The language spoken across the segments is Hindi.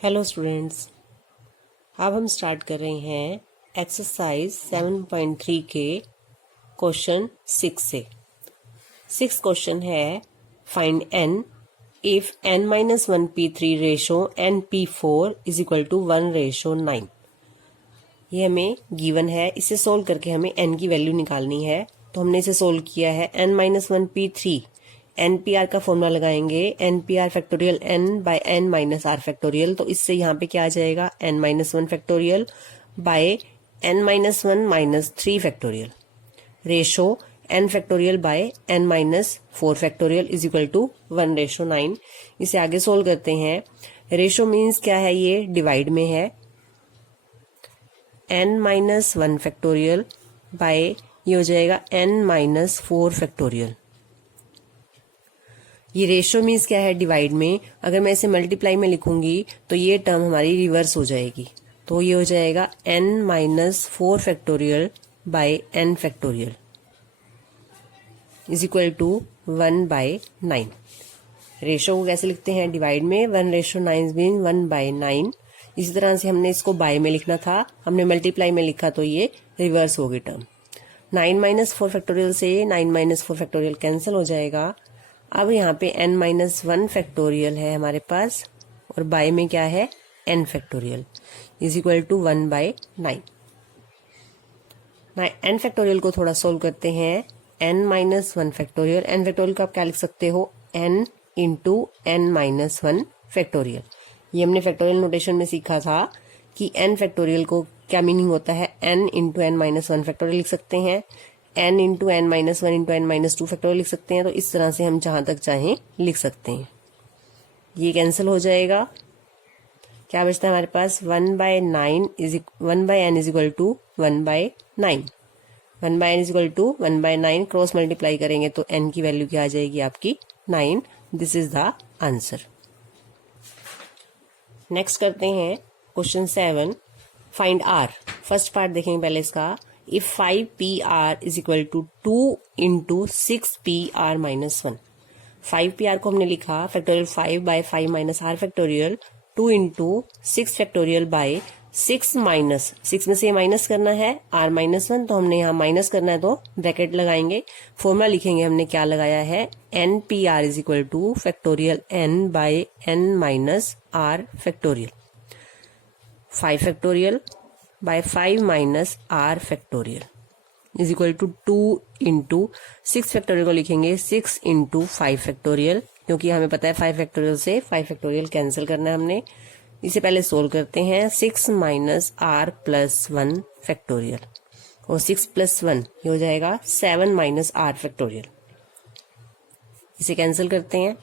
हेलो स्टूडेंट्स, अब हम स्टार्ट कर रहे हैं एक्सरसाइज 7.3 के क्वेश्चन 6 से। 6 क्वेश्चन है find n if n-1p3 ratio np4 is equal to 1:9। ये हमें गिवन है, इसे सोल्व करके हमें n की वैल्यू निकालनी है। तो हमने इसे सोल्व किया है n-1p3। NPR का फॉर्मूला लगाएंगे NPR factorial n by n minus R factorial. तो इससे यहाँ पे क्या आ जाएगा n-1 factorial by n-1 minus 3 factorial ratio n factorial by n-4 factorial is equal to 1:9। इसे आगे सोल्व करते हैं। रेशो मीन्स क्या है, ये डिवाइड में है n-1 फैक्टोरियल बाय ये हो जाएगा n-4 फैक्टोरियल। ये रेशो मीन्स क्या है, डिवाइड में। अगर मैं इसे मल्टीप्लाई में लिखूंगी तो ये टर्म हमारी रिवर्स हो जाएगी। तो ये हो जाएगा n-4 factorial by n factorial is equal to 1/9। Ratio को कैसे लिखते हैं, डिवाइड में 1:9 मीन 1/9। इसी तरह से हमने इसको बाय में लिखना था, हमने मल्टीप्लाई में लिखा तो ये रिवर्स होगी टर्म। 9-4 फैक्टोरियल से 9-4 फैक्टोरियल कैंसिल हो जाएगा। अब यहाँ पे n-1 फैक्टोरियल है हमारे पास और बाय में क्या है n factorial is equal to 1/9। n factorial को थोड़ा सोल्व करते हैं। n-1 फैक्टोरियल, n फैक्टोरियल को आप क्या लिख सकते हो, n इंटू n-1 फैक्टोरियल। ये हमने फैक्टोरियल नोटेशन में सीखा था कि n फैक्टोरियल को क्या मीनिंग होता है, n इंटू n-1 फैक्टोरियल लिख सकते हैं, n into n-1 into n-2 factorial लिख सकते हैं। तो इस तरह से हम जहां तक चाहें लिख सकते हैं। ये कैंसिल हो जाएगा, क्या बचता है हमारे पास 1/n is equal to 1/9। 1/n is equal to 1/9 cross multiply करेंगे तो n की वैल्यू क्या आ जाएगी आपकी 9। This is the answer. Next करते हैं question 7 find r। First part देखेंगे पहले इसका। If 5PR is equal to 2 into 6PR minus 1। 5PR को हमने लिखा factorial 5 by 5 minus R factorial 2 into 6 factorial by 6 minus 6 में से माइनस करना है r-1, तो हमने यहाँ माइनस करना है तो ब्रैकेट लगाएंगे। फॉर्मूला लिखेंगे, हमने क्या लगाया है NPR is equal to factorial n by n minus R factorial 5 factorial by 5 minus R factorial is equal to 2 into 6 factorial को लिखेंगे 6 इंटू 5 फैक्टोरियल, क्योंकि हमें पता है 5 फैक्टोरियल से 5 फैक्टोरियल कैंसिल करना है हमने। इसे पहले सोल्व करते हैं। 6 माइनस आर प्लस 1 फैक्टोरियल और 6 प्लस 1 ये हो जाएगा 7 माइनस आर फैक्टोरियल। इसे कैंसिल करते हैं,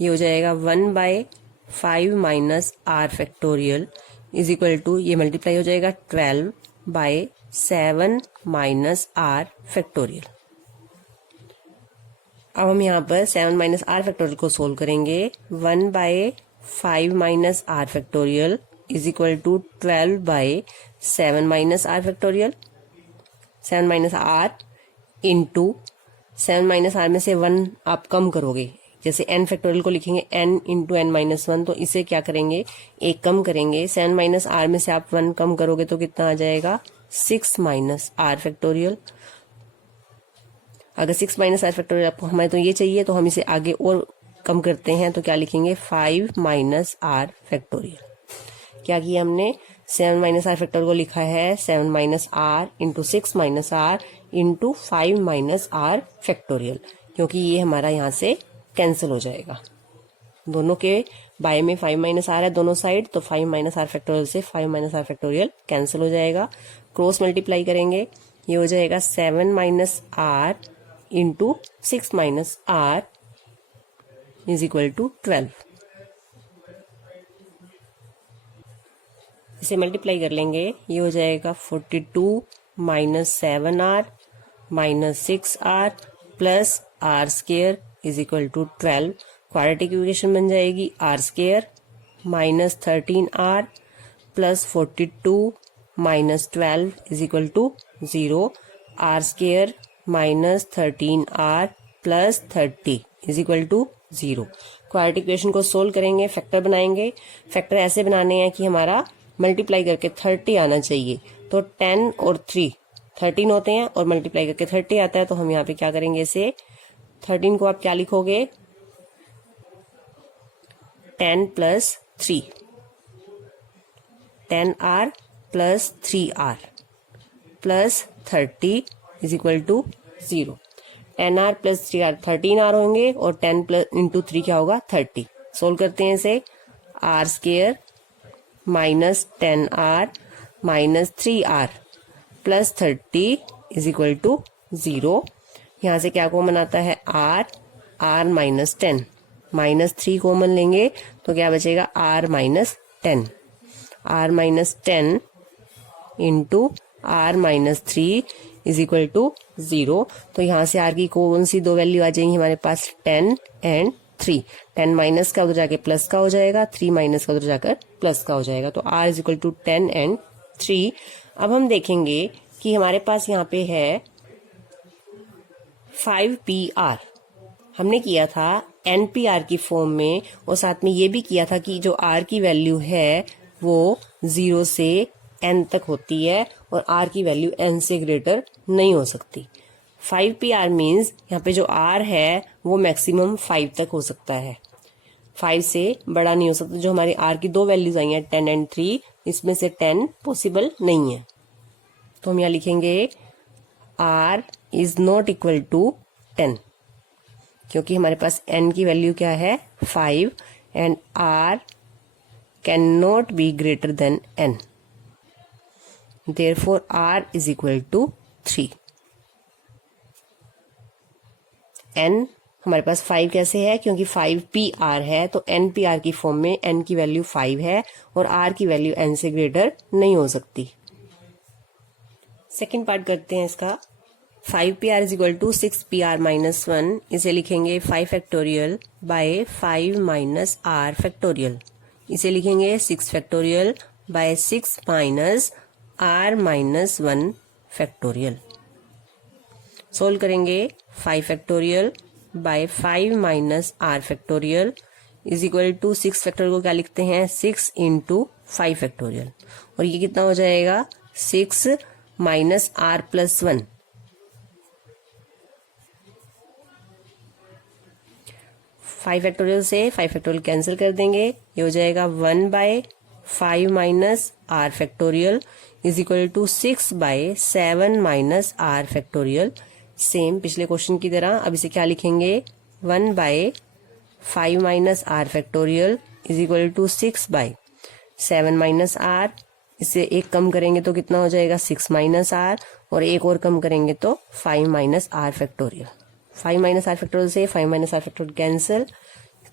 ये हो जाएगा 1/5 minus R factorial is equal to ये मल्टीप्लाई हो जाएगा 12 बाय 7 माइनस आर फैक्टोरियल। अब हम यहाँ पर 7 माइनस आर फैक्टोरियल को सोल्व करेंगे। 1/5 minus R factorial is equal to 12 by 7 minus R factorial. 7 minus R into 7 minus R में से 1 आप कम करोगे, जैसे n फैक्टोरियल को लिखेंगे n इंटू n-1, तो इसे क्या करेंगे एक कम करेंगे। 7 माइनस आर में से आप 1 कम करोगे तो कितना आ जाएगा 6 माइनस आर फैक्टोरियल। अगर 6 माइनस आर फैक्टोरियल आपको हमें तो ये चाहिए, तो हम इसे आगे और कम करते हैं तो क्या लिखेंगे 5 माइनस आर फैक्टोरियल। क्या किया हमने 7 माइनस आर फैक्टोरियल को लिखा है 7 minus R into 6 minus R into 5 minus R factorial, क्योंकि ये हमारा यहाँ से कैंसिल हो जाएगा। दोनों के बाय में 5 माइनस आर है दोनों साइड, तो 5 माइनस आर फैक्टोरियल से 5 माइनस आर फैक्टोरियल कैंसिल हो जाएगा। क्रॉस मल्टीप्लाई करेंगे, ये हो जाएगा 7 minus R into 6 minus R is equal to 12। इसे मल्टीप्लाई कर लेंगे, ये हो जाएगा 42 minus 7R minus 6R plus R square is equal to 12। Quadratic equation बन जाएगी R square minus 13R plus 42 minus 12 is equal to 0। R square minus 13R plus 30 is equal to 0। Quadratic equation को सोल्व करेंगे, फैक्टर बनाएंगे। फैक्टर ऐसे बनाने हैं कि हमारा मल्टीप्लाई करके 30 आना चाहिए। तो 10 और 3 13 होते हैं और मल्टीप्लाई करके 30 आता है। तो हम यहाँ पे क्या करेंगे, इसे 13 को आप क्या लिखोगे, 10 plus 3, 10r plus 3r plus 30 is equal to 0। 10r plus 3r 13r होंगे और 10 प्लस इंटू 3 क्या होगा, 30। सोल्व करते हैं इसे, R square minus 10r minus 3r plus 30 is equal to 0। यहाँ से क्या कॉमन आता है, r माइनस 10 माइनस 3 कॉमन लेंगे तो क्या बचेगा, r minus 10, r minus 10 into r minus 3 is equal to 0। तो यहाँ से r की कौन सी दो वैल्यू आ जाएंगी हमारे पास, 10 एंड 3। 10 माइनस का उधर जाके प्लस का हो जाएगा, 3 माइनस का उधर जाकर प्लस का हो जाएगा। तो r is equal to 10 and 3। अब हम देखेंगे कि हमारे पास यहाँ पे है 5pr, हमने किया था npr की फॉर्म में, और साथ में ये भी किया था कि जो r की वैल्यू है वो 0 से n तक होती है और r की वैल्यू n से ग्रेटर नहीं हो सकती। 5pr मीन्स यहाँ पे जो r है वो मैक्सिमम 5 तक हो सकता है, 5 से बड़ा नहीं हो सकता। जो हमारी r की दो वैल्यूज आई हैं 10 एंड 3, इसमें से 10 पॉसिबल नहीं है। तो हम यहाँ लिखेंगे r is not equal to 10, क्योंकि हमारे पास n की वैल्यू क्या है, 5, and r can not be greater than n, therefore r is equal to 3। n हमारे पास 5 कैसे है, क्योंकि 5pr है तो npr की फॉर्म में n की वैल्यू 5 है और r की वैल्यू n से ग्रेटर नहीं हो सकती। सेकेंड पार्ट करते हैं इसका। 5pr is equal to 6pr minus 1, इसे लिखेंगे 5 factorial by 5 minus r factorial. इसे लिखेंगे 6 factorial by 6 minus r minus 1 factorial. Solve करेंगे 5 factorial by 5 minus r factorial is equal to 6 factorial को क्या लिखते हैं, 6 इंटू 5 फैक्टोरियल, और ये कितना हो जाएगा, 6 माइनस r प्लस 1। 5 फैक्टोरियल से 5 फैक्टोरियल कैंसिल कर देंगे, ये हो जाएगा 1 by 5 minus r factorial is equal to 6 by 7 minus r factorial. Same पिछले क्वेश्चन की तरह अब इसे क्या लिखेंगे, 1 by 5 minus r factorial is equal to 6 by 7 minus r। इसे एक कम करेंगे तो कितना हो जाएगा, 6 माइनस r, और एक और कम करेंगे तो 5 minus r factorial. 5 minus r factorial से 5 minus r factorial cancel,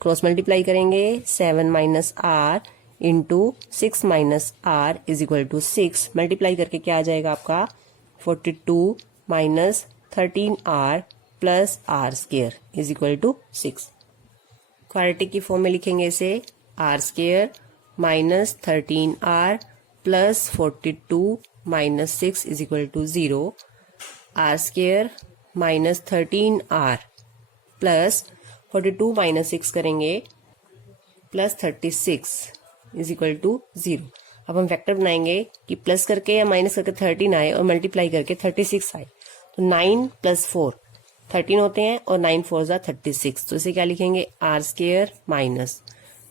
cross multiply करेंगे, 7 minus r into 6 minus r is equal to 6, multiply करके क्या आ जाएगा आपका, 42 minus 13r plus r square is equal to 6। Quadratic की फॉर्म में लिखेंगे इसे, r square minus 13r plus 42 minus 6 is equal to 0, r square minus 13r plus 42 minus 6 करेंगे प्लस 36 इज इक्वल टू 0। अब हम फैक्टर बनाएंगे कि प्लस करके या माइनस करके 13 आए और मल्टीप्लाई करके 36 आए। तो 9 प्लस 4 13 होते हैं और 9 4 जा 36, तो इसे क्या लिखेंगे, r square minus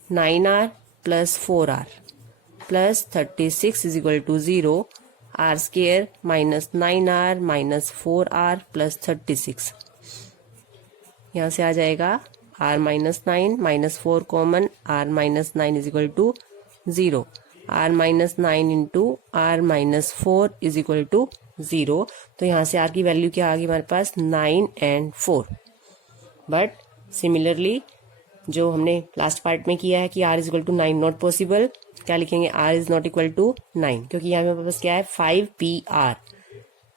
9r plus 4r plus 36 is equal to 0, r square minus 9r minus 4r plus 36। यहाँ से आ जाएगा r minus 9 minus 4 common, r minus 9 is equal to 0, r minus 9 into r minus 4 is equal to 0। तो यहाँ से r की वैल्यू क्या आ गई हमारे पास, 9 एंड 4। बट सिमिलरली जो हमने लास्ट पार्ट में किया है कि r is equal to 9 not possible, क्या लिखेंगे, r is not equal to 9, क्योंकि यहाँ हमारे पास क्या है, 5pr,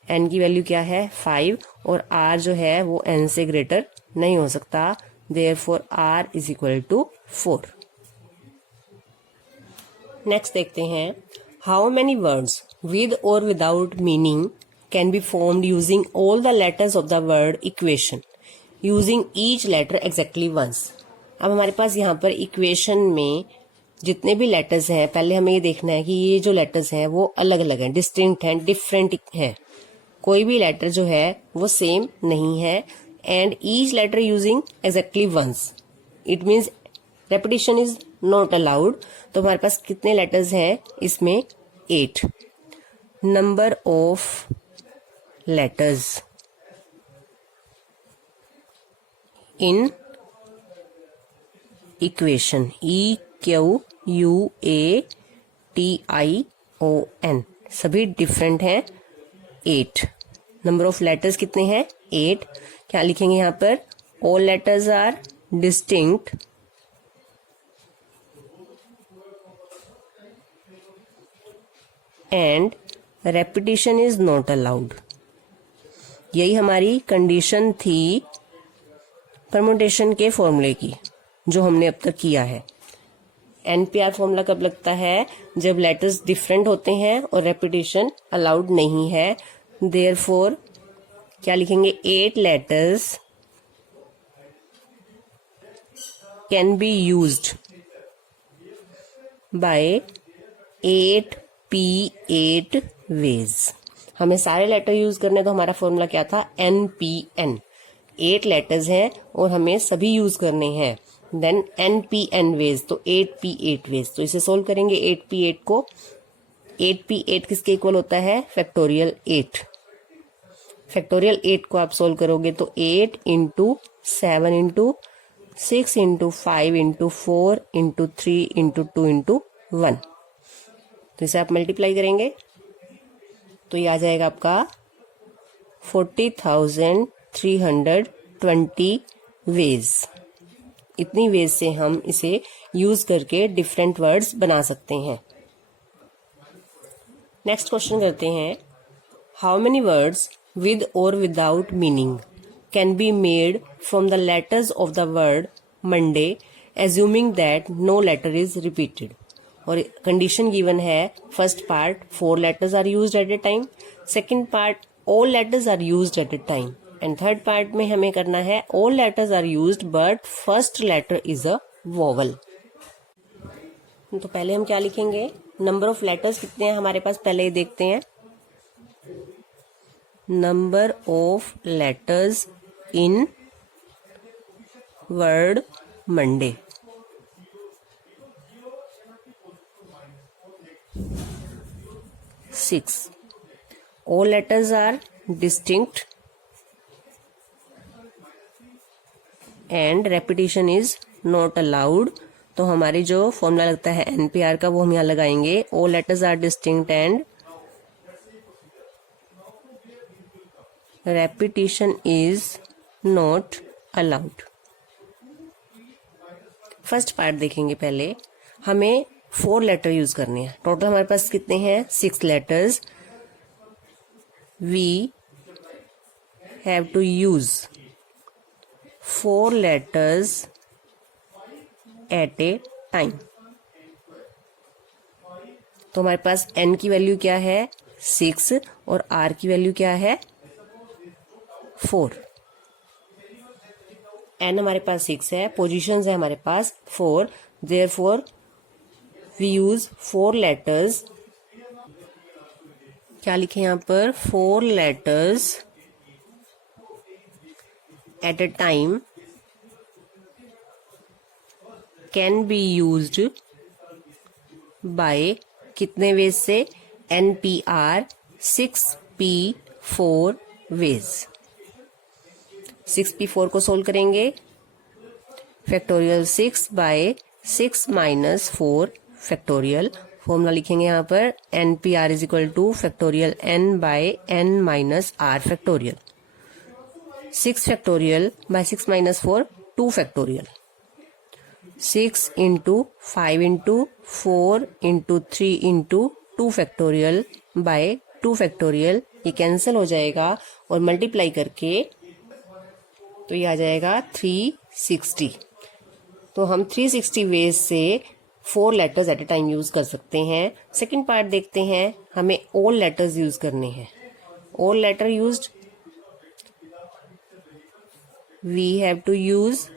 n की वैल्यू क्या है 5, और r जो है वो n से ग्रेटर नहीं हो सकता, therefore r is equal to 4। Next देखते हैं, how many words with or without meaning can be formed using all the letters of the word equation, using each letter exactly once। अब हमारे पास यहाँ पर इक्वेशन में जितने भी लेटर्स हैं, पहले हमें ये देखना है कि ये जो लेटर्स हैं वो अलग अलग हैं, डिस्टिंक्ट हैं, डिफरेंट है। कोई भी लेटर जो है वो सेम नहीं है। And each letter using exactly once, it means repetition is not allowed. तो हमारे पास कितने लेटर्स हैं इसमें? 8। Number of letters in equation EQUATION सभी डिफरेंट हैं। 8। नंबर ऑफ लेटर्स कितने हैं? 8। क्या लिखेंगे यहाँ पर? All letters are distinct and repetition is not allowed. यही हमारी कंडीशन थी परम्यूटेशन के फॉर्मूले की जो हमने अब तक किया है। NPR फॉर्मूला कब लगता है? जब लेटर्स डिफरेंट होते हैं और रेपिटेशन अलाउड नहीं है। देयरफॉर क्या लिखेंगे? 8 letters can be used by 8P8 ways. हमें सारे लेटर यूज करने, तो हमारा फॉर्मूला क्या था? NPN। 8 लेटर्स हैं और हमें सभी यूज करने हैं। देन NPN वेज, तो 8P8 वेज। तो इसे सोल्व करेंगे 8P8 को। 8P8 किसके इक्वल होता है? फैक्टोरियल 8। फैक्टोरियल 8 को आप सोल्व करोगे तो 8 into 7 into 6 into 5 into 4 into 3 into 2 into 1। तो इसे आप मल्टीप्लाई करेंगे तो ये आ जाएगा आपका 40,320 वेज। इतनी वेज से हम इसे यूज करके डिफरेंट वर्ड्स बना सकते हैं। नेक्स्ट क्वेश्चन करते हैं। हाउ मेनी वर्ड्स विद और without meaning can be made from the letters of the word Monday assuming that no letter is repeated. और कंडीशन गिवन है, first part 4 letters are used at a time, second part all letters are used at a time, and third part में हमें करना है all letters are used but first letter is a vowel. तो पहले हम क्या लिखेंगे? नंबर ऑफ लेटर्स कितने हैं हमारे पास, पहले ही देखते हैं। Number of letters in word Monday. Six. All letters are distinct and repetition is not allowed. तो हमारी जो फॉर्मूला लगता है NPR का वो हम यहाँ लगाएंगे। All letters are distinct and repetition is not allowed. First part देखेंगे पहले। हमें 4 लेटर यूज करने हैं। टोटल हमारे पास कितने हैं? 6 letters. We have to use 4 letters at a time. तो हमारे पास N की वैल्यू क्या है? 6 और R की वैल्यू क्या है? 4। N हमारे पास 6 है, पोजीशंस है हमारे पास 4, देयरफॉर we use 4 letters। क्या लिखे यहां पर? 4 letters at a time can be used by कितने वेज से? NPR 6P4 ways. 6P4 को सोल्व करेंगे। Factorial 6 by 6 minus 4 factorial. Formula लिखेंगे यहाँ पर NPR is equal to factorial N by N minus R factorial. 6 factorial by 6 minus 4 2 factorial. 6 into 5 into 4 into 3 into 2 factorial by 2 factorial. ये कैंसिल हो जाएगा और मल्टीप्लाई करके तो ये आ जाएगा 360। तो हम 360 वेज से 4 letters at a time use कर सकते हैं। सेकंड पार्ट देखते हैं। हमें ऑल लेटर्स यूज करने हैं। All letter used, we have to use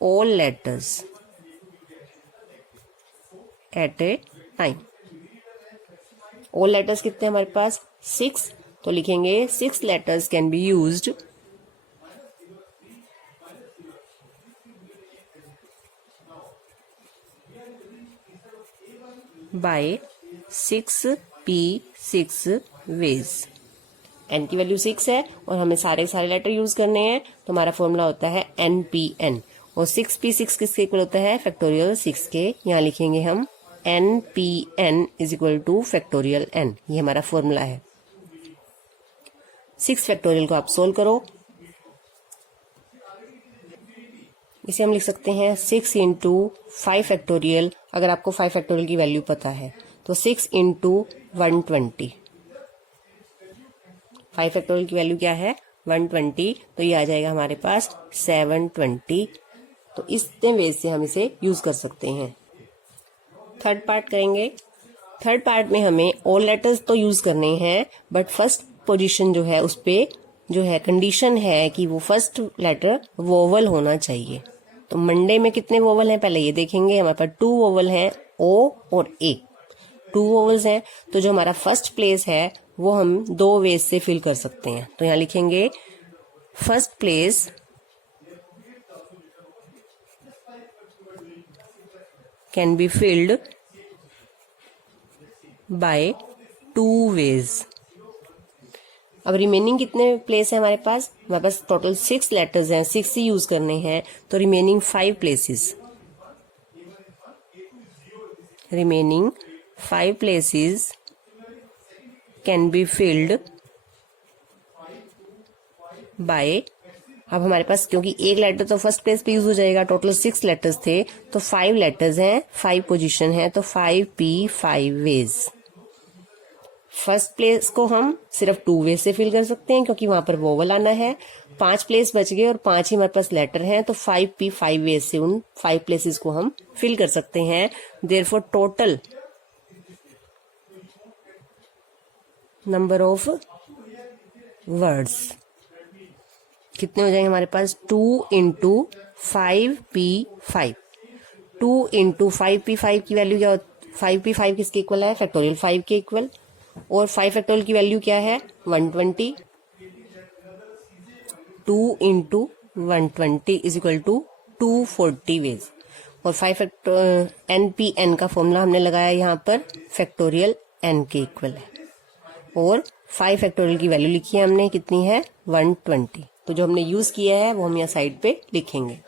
all letters at a time. All letters कितने हमारे पास 6, तो लिखेंगे 6 letters can be used by 6p6 ways. n की वैल्यू 6 है और हमें सारे लेटर यूज करने हैं, तो हमारा फॉर्मूला होता है npn, और 6p6 किसके इक्वल होता है फैक्टोरियल 6 के। यहाँ लिखेंगे हम npn is equal to factorial n, ये हमारा फॉर्मूला है। 6 फैक्टोरियल को आप सोल्व करो, इसे हम लिख सकते हैं 6 इंटू 5 फैक्टोरियल। अगर आपको 5 फैक्टोरियल की वैल्यू पता है तो 6 इंटू 120, 5 फैक्टोरियल की वैल्यू क्या है 120, तो ये आ जाएगा हमारे पास 720। तो इतने वेज से हम इसे यूज कर सकते हैं। थर्ड पार्ट करेंगे। थर्ड पार्ट में हमें ऑल लेटर्स तो यूज करने हैं, बट फर्स्ट पोजीशन जो है उस पे जो है कंडीशन है कि वो फर्स्ट लेटर वोवल होना चाहिए। तो मंडे में कितने वोवल हैं पहले ये देखेंगे। हमारे पास 2 वोवल हैं, ओ और ए, 2 वोवल्स हैं। तो जो हमारा फर्स्ट प्लेस है वो हम 2 वेज से फिल कर सकते हैं। तो यहां लिखेंगे first place can be filled by 2 ways. अब रिमेनिंग कितने प्लेस है हमारे पास टोटल 6 लेटर्स हैं, 6 ही यूज करने हैं, तो remaining 5 places, remaining 5 places can be filled bye. अब हमारे पास क्योंकि एक लेटर तो फर्स्ट प्लेस पे यूज हो जाएगा, टोटल 6 लेटर्स थे, तो 5 लेटर्स हैं, 5 पोजीशन है, तो 5p5 वेज। फर्स्ट प्लेस को हम सिर्फ 2 वे से फिल कर सकते हैं क्योंकि वहां पर वोवल आना है। 5 प्लेस बच गए और 5 ही हमारे पास लेटर हैं, तो 5p5 वे से उन 5 प्लेसेस को हम फिल कर सकते हैं। Therefore total number of words कितने हो जाएंगे हमारे पास 2 इंटू 5p5। 2 इंटू 5p5 की वैल्यू क्या, 5p5 किसके इक्वल है फैक्टोरियल 5 के इक्वल, और 5 फैक्टोरियल की वैल्यू क्या है 120। 2 into 120 is equal to 240 ways. और 5 फैक्टोरियल npn का फॉर्मूला हमने लगाया यहाँ पर फैक्टोरियल n के इक्वल है, और 5 फैक्टोरियल की वैल्यू लिखी है हमने कितनी है 120। तो जो हमने यूज किया है वो हम यहाँ साइड पे लिखेंगे।